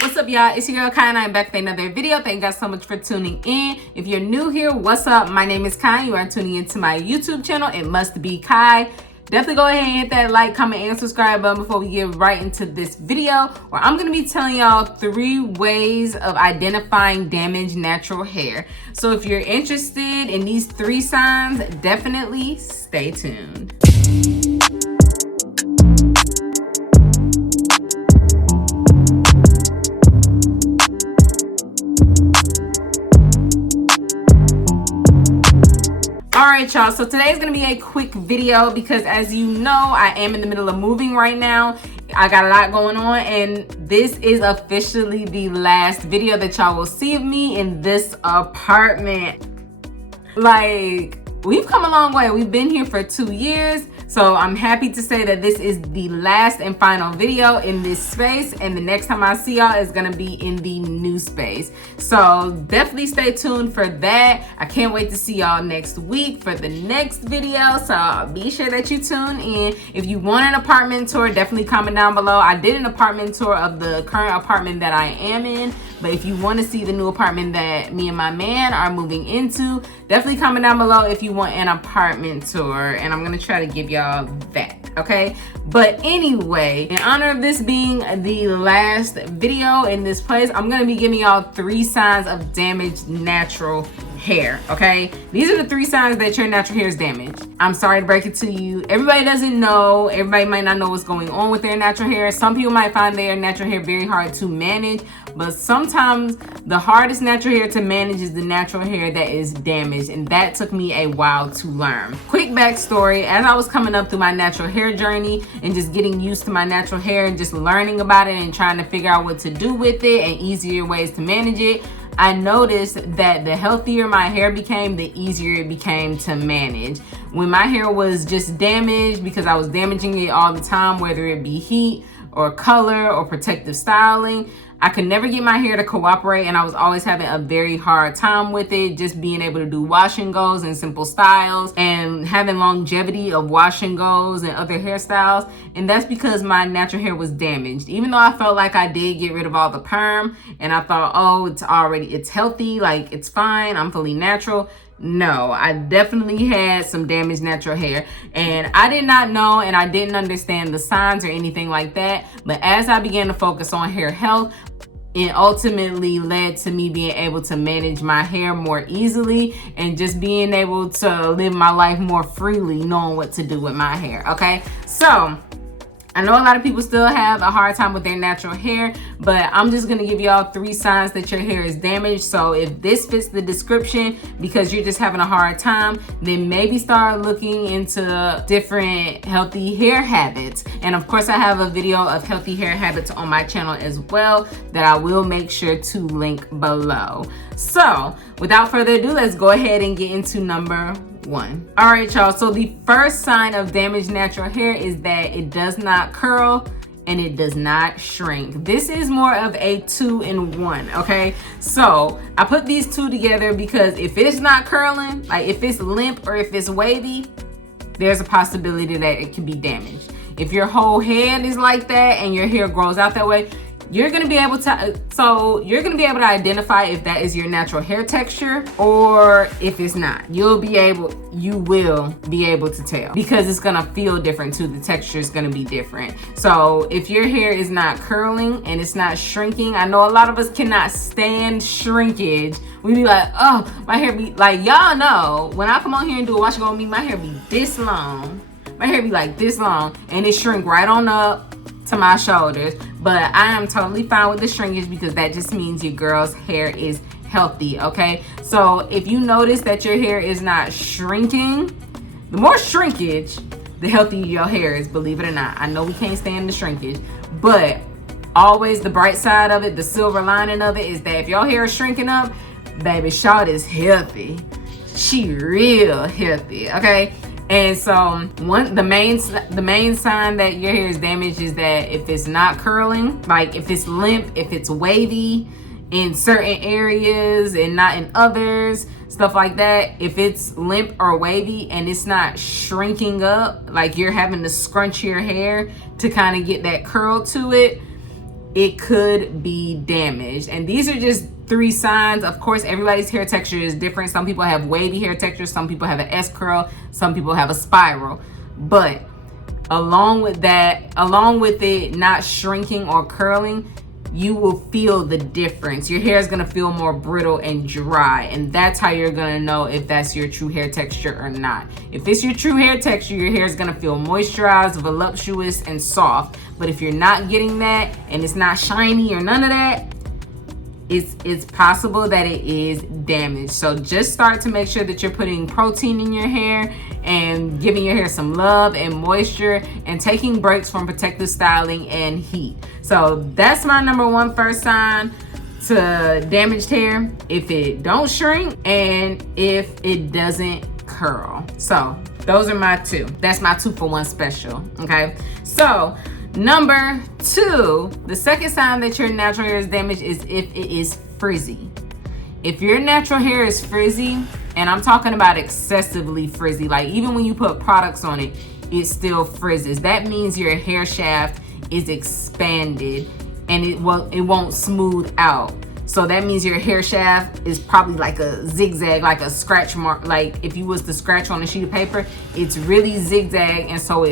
What's up, y'all? It's your girl Kai and I'm back with another video. Thank you guys so much for tuning in. If you're new here, what's up? My name is Kai. You are tuning into my YouTube channel. It must be Kai. Definitely go ahead and hit that like, comment, and subscribe button before we get right into this video, where I'm going to be telling y'all 3 ways of identifying damaged natural hair. So if you're interested in these 3 signs, definitely stay tuned. Alright, y'all, so today's gonna be a quick video because, as you know, I am in the middle of moving right now. I got a lot going on, and this is officially the last video that y'all will see of me in this apartment. Like, we've come a long way. We've been here for 2 years, so I'm happy to say that this is the last and final video in this space, and the next time I see y'all is gonna be in the new space. So definitely stay tuned for that. I can't wait to see y'all next week for the next video, so be sure that you tune in. If you want an apartment tour, definitely comment down below. I did an apartment tour of the current apartment that I am in, but if you want to see the new apartment that me and my man are moving into, definitely comment down below if you want an apartment tour, and I'm going to try to give y'all that, okay? But anyway, in honor of this being the last video in this place, I'm going to be giving y'all 3 signs of damaged natural hair, okay? These are the 3 signs that your natural hair is damaged. I'm sorry to break it to you. Everybody doesn't know. Everybody might not know what's going on with their natural hair. Some people might find their natural hair very hard to manage, but sometimes the hardest natural hair to manage is the natural hair that is damaged, and that took me a while to learn. Quick backstory: as I was coming up through my natural hair journey and just getting used to my natural hair and just learning about it and trying to figure out what to do with it and easier ways to manage it, I noticed that the healthier my hair became, the easier it became to manage. When my hair was just damaged because I was damaging it all the time, whether it be heat or color or protective styling, I could never get my hair to cooperate, and I was always having a very hard time with it, just being able to do wash and goes and simple styles and having longevity of wash and goes and other hairstyles. And that's because my natural hair was damaged. Even though I felt like I did get rid of all the perm and I thought, oh, it's healthy, like it's fine, I'm fully natural. No, I definitely had some damaged natural hair, and I did not know and I didn't understand the signs or anything like that. But as I began to focus on hair health, it ultimately led to me being able to manage my hair more easily and just being able to live my life more freely, knowing what to do with my hair. Okay, so I know a lot of people still have a hard time with their natural hair, but I'm just going to give y'all 3 signs that your hair is damaged. So if this fits the description because you're just having a hard time, then maybe start looking into different healthy hair habits. And of course, I have a video of healthy hair habits on my channel as well that I will make sure to link below. So without further ado, let's go ahead and get into number 1. All right, y'all, so the first sign of damaged natural hair is that it does not curl and it does not shrink. This is more of a 2-in-1, okay? So I put these 2 together because if it's not curling, like if it's limp or if it's wavy, there's a possibility that it can be damaged. If your whole head is like that and your hair grows out that way, you're gonna be able to identify if that is your natural hair texture or if it's not. You will be able to tell because it's gonna feel different too. The texture is gonna be different. So if your hair is not curling and it's not shrinking, I know a lot of us cannot stand shrinkage. We be like, oh, my hair be like, y'all know, when I come on here and do a wash and go with me, my hair be this long. My hair be like this long and it shrink right on up to my shoulders, but I am totally fine with the shrinkage because that just means your girl's hair is healthy. Okay, so if you notice that your hair is not shrinking, the more shrinkage, the healthier your hair is, believe it or not. I know we can't stand the shrinkage, but always the bright side of it, the silver lining of it, is that if your hair is shrinking up, baby, shawty is healthy. She real healthy, okay? And so the main sign that your hair is damaged is that if it's not curling, like if it's limp, if it's wavy in certain areas and not in others, stuff like that. If it's limp or wavy and it's not shrinking up, like you're having to scrunch your hair to kind of get that curl to it, it could be damaged. And these are just 3 signs. Of course, everybody's hair texture is different. Some people have wavy hair texture, some people have an S curl, some people have a spiral. But along with it not shrinking or curling, you will feel the difference. Your hair is gonna feel more brittle and dry, and that's how you're gonna know if that's your true hair texture or not. If it's your true hair texture, your hair is gonna feel moisturized, voluptuous, and soft. But if you're not getting that, and it's not shiny or none of that, it's possible that it is damaged. So just start to make sure that you're putting protein in your hair and giving your hair some love and moisture, and taking breaks from protective styling and heat. So that's my number 1 first sign to damaged hair: if it don't shrink and if it doesn't curl. So those are my 2. That's my 2 for 1 special. Okay, so number 2, the second sign that your natural hair is damaged is if it is frizzy. If your natural hair is frizzy, and I'm talking about excessively frizzy, like even when you put products on it, it still frizzes. That means your hair shaft is expanded and it won't smooth out. So that means your hair shaft is probably like a zigzag, like a scratch mark. Like if you was to scratch on a sheet of paper, it's really zigzag, and so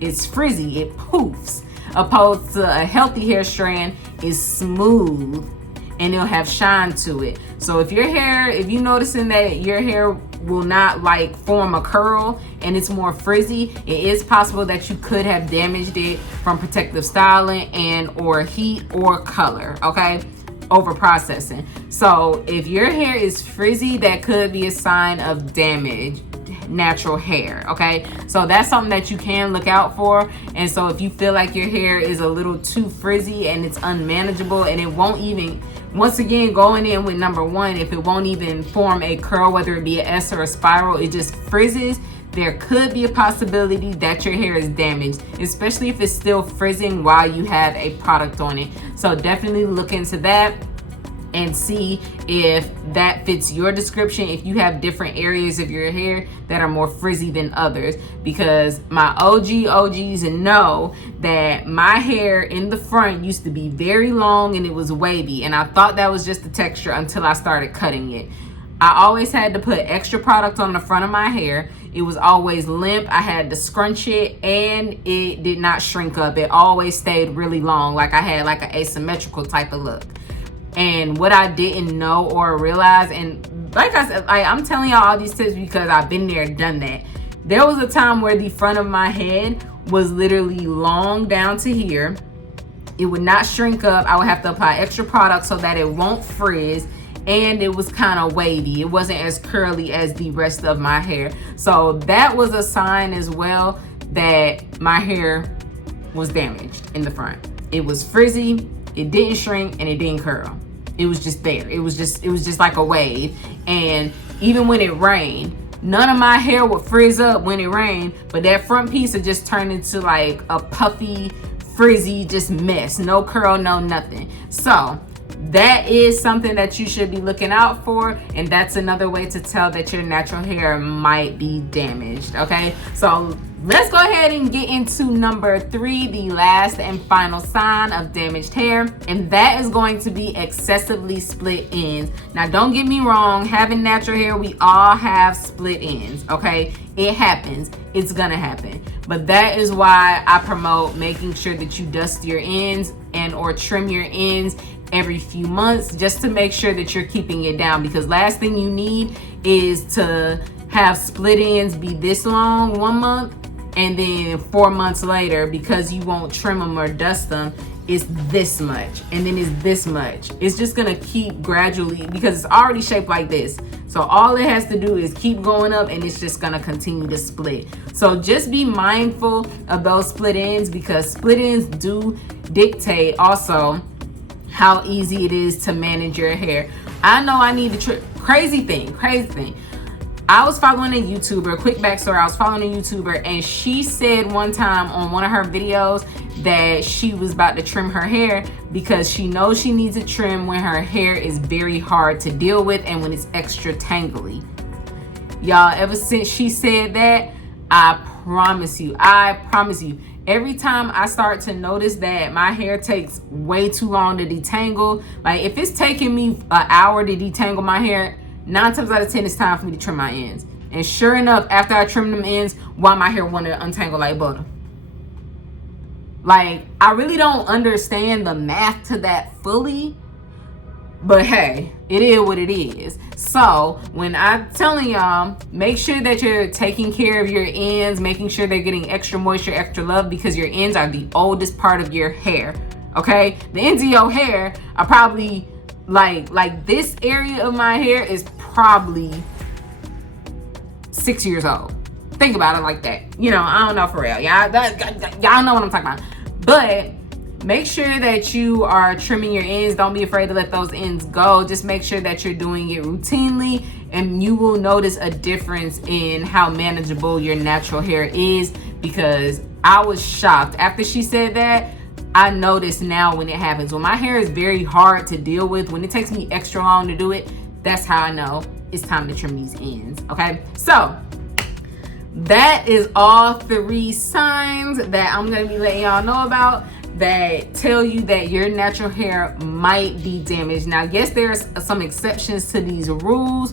it's frizzy, it poofs. Opposed to a healthy hair strand is smooth and it'll have shine to it. So if you're noticing that your hair will not like form a curl and it's more frizzy, it is possible that you could have damaged it from protective styling and or heat or color, okay? Over processing. So if your hair is frizzy, that could be a sign of damage natural hair. Okay, so that's something that you can look out for. And so if you feel like your hair is a little too frizzy and it's unmanageable and it won't even, once again, going in with number 1, if it won't even form a curl, whether it be an S or a spiral, it just frizzes, there could be a possibility that your hair is damaged, especially if it's still frizzing while you have a product on it. So definitely look into that and see if that fits your description, if you have different areas of your hair that are more frizzy than others. Because my OGs know that my hair in the front used to be very long and it was wavy, and I thought that was just the texture until I started cutting it. I always had to put extra product on the front of my hair. It was always limp. I had to scrunch it, and it did not shrink up. It always stayed really long, like I had like an asymmetrical type of look. And what I didn't know or realize, and like I said, I'm telling y'all all these tips because I've been there, done that. There was a time where the front of my head was literally long down to here. It would not shrink up. I would have to apply extra product so that it won't frizz, and it was kind of wavy. It wasn't as curly as the rest of my hair. So that was a sign as well that my hair was damaged in the front. It was frizzy, it didn't shrink, and it didn't curl. It was just there. It was just like a wave. And even when it rained, none of my hair would frizz up when it rained, but that front piece would just turn into like a puffy, frizzy, just mess. No curl, no nothing. So that is something that you should be looking out for, and that's another way to tell that your natural hair might be damaged. Okay, so let's go ahead and get into number 3, the last and final sign of damaged hair, and that is going to be excessively split ends. Now don't get me wrong, having natural hair, we all have split ends. Okay, it happens, it's gonna happen, but that is why I promote making sure that you dust your ends and or trim your ends every few months, just to make sure that you're keeping it down. Because last thing you need is to have split ends be this long 1 month, and then 4 months later, because you won't trim them or dust them, it's this much, and then it's this much. It's just gonna keep gradually, because it's already shaped like this. So all it has to do is keep going up, and it's just gonna continue to split. So just be mindful of those split ends, because split ends do dictate also how easy it is to manage your hair. I know I need to crazy thing. I was following a YouTuber, quick backstory, I was following a YouTuber, and she said one time on one of her videos that she was about to trim her hair because she knows she needs a trim when her hair is very hard to deal with and when it's extra tangly. Y'all, ever since she said that, I promise you, every time I start to notice that my hair takes way too long to detangle, like if it's taking me an hour to detangle my hair, 9 times out of 10 it's time for me to trim my ends. And sure enough, after I trim them ends, why my hair want to untangle like butter. Like, I really don't understand the math to that fully, but hey, it is what it is. So when I'm telling y'all, make sure that you're taking care of your ends, making sure they're getting extra moisture, extra love, because your ends are the oldest part of your hair. Okay, the ends of your hair are probably like this area of my hair is probably 6 years old. Think about it like that. You know, I don't know for real. Y'all know what I'm talking about. But make sure that you are trimming your ends. Don't be afraid to let those ends go. Just make sure that you're doing it routinely, and you will notice a difference in how manageable your natural hair is, because I was shocked. After she said that, I notice now when it happens. When my hair is very hard to deal with, when it takes me extra long to do it, that's how I know it's time to trim these ends. Okay, so that is all 3 signs that I'm gonna be letting y'all know about that tell you that your natural hair might be damaged. Now, yes, there's some exceptions to these rules.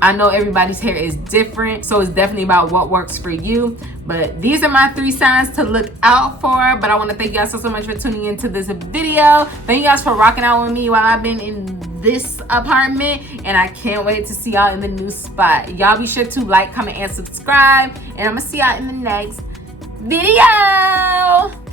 I know everybody's hair is different, so it's definitely about what works for you. But these are my 3 signs to look out for. But I want to thank you guys so much for tuning into this video. Thank you guys for rocking out with me while I've been in this apartment, and I can't wait to see y'all in the new spot. Y'all be sure to like, comment, and subscribe, and I'm gonna see y'all in the next video.